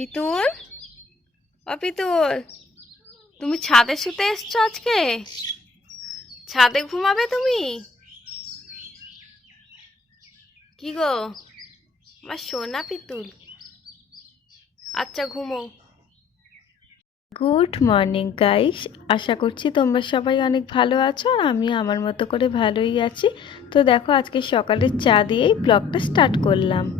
পিতুল ও পিতুল তুমি ছাদে শুতে এসছো আজকে? ছাদে ঘুমাবে তুমি? কি গো? আমার সোনা পিতুল। আচ্ছা ঘুমো। Good morning, guys. আশা করছি তোমরা সবাই অনেক ভালো আছো আর আমি আমার মতো করে ভালোই আছি। তো দেখো, আজকে সকালের চা দিয়েই ব্লগটা স্টার্ট করলাম।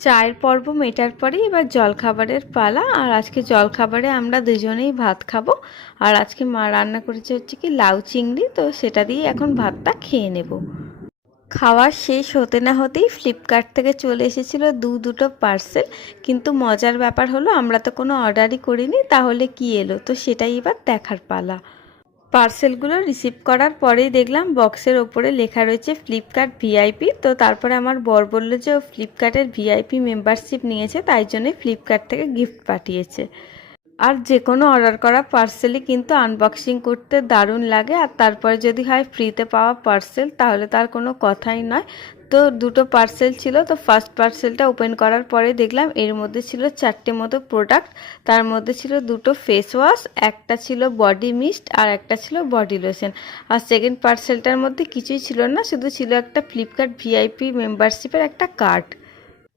চায়ের পর্ব মেটার পরেই এবার জলখাবারের পালা। আর আজকে জলখাবারে আমরা দুজনেই ভাত খাব। আর আজকে মা রান্না করেছে হচ্ছে কি লাউ চিংড়ি। তো সেটা দিয়ে এখন ভাতটা খেয়ে নেব। খাওয়া শেষ হতে না হতেই ফ্লিপকার্ট থেকে চলে এসেছিল দু দুটো পার্সেল। কিন্তু মজার ব্যাপার হলো, আমরা তো কোনো অর্ডারই করিনি, তাহলে কি এলো? তো সেটাই এবার দেখার পালা। পার্সেলগুলো রিসিভ করার পরেই দেখলাম বক্সের ওপরে লেখা রয়েছে ফ্লিপকার্ট ভিআইপি। তো তারপরে আমার বর বলল যে ও ফ্লিপকার্টের ভিআইপি মেম্বারশিপ নিয়েছে, তাই জন্যে ফ্লিপকার্ট থেকে গিফট পাঠিয়েছে। আর যে কোনো অর্ডার করা পার্সেলই কিন্তু আনবক্সিং করতে দারুণ লাগে। আর তারপরে যদি হয় ফ্রিতে পাওয়া পার্সেল, তাহলে তার কোনো কথাই নয়। তো দুটো পার্সেল ছিল, তো ফার্স্ট পার্সেলটা ওপেন করার পরে দেখলাম এর মধ্যে ছিল চারটে মতো প্রোডাক্ট তার মধ্যে ছিল দুটো ফেস ওয়াশ একটা ছিল বডি মিস্ট আর একটা ছিল বডি লোশন আর সেকেন্ড পার্সেলটার মধ্যে কিছুই ছিল না, শুধু ছিল একটা ফ্লিপকার্ট ভিআইপি মেম্বারশিপের একটা কার্ড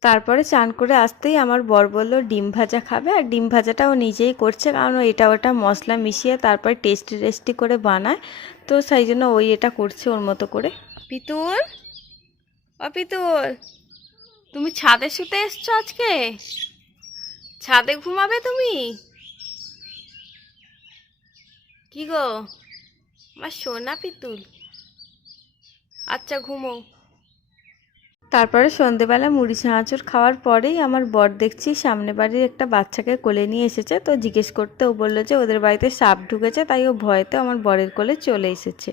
তারপরে চান করে আসতেই আমার বর বলল, ডিম ভাজা খাবে? আর ডিম ভাজাটা ও নিজেই করছে, কারণ এটা ওটা মশলা মিশিয়ে তারপরে টেস্টি টেস্টি করে বানায়, তো সেই জন্য ওই এটা করছে ওর মতো করে। পিতুল ও পিতুল তুমি ছাদে শুতে এসছো আজকে? ছাদে ঘুমাবে তুমি? কি গো? আমার সোনা পিতুল। আচ্ছা ঘুমো। তারপরে সন্ধেবেলা মুড়ি ছানাচুর খাওয়ার পরেই আমার বর দেখছি সামনে বাড়ির একটা বাচ্চাকে কোলে নিয়ে এসেছে। তো জিজ্ঞেস করতে ও বলল যে ওদের বাড়িতে সাপ ঢুকেছে, তাই ও ভয়েতে আমার বরের কোলে চলে এসেছে।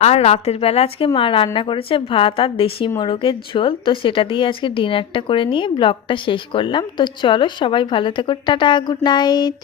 আর রাতের বেলা আজকে মা রান্না করেছে ভাত আর দেশি মোরগের ঝোল, তো সেটা দিয়ে আজকে ডিনারটা করে নিয়ে ব্লগটা শেষ করলাম। তো চলো সবাই ভালো থেকো, টাটা গুড নাইট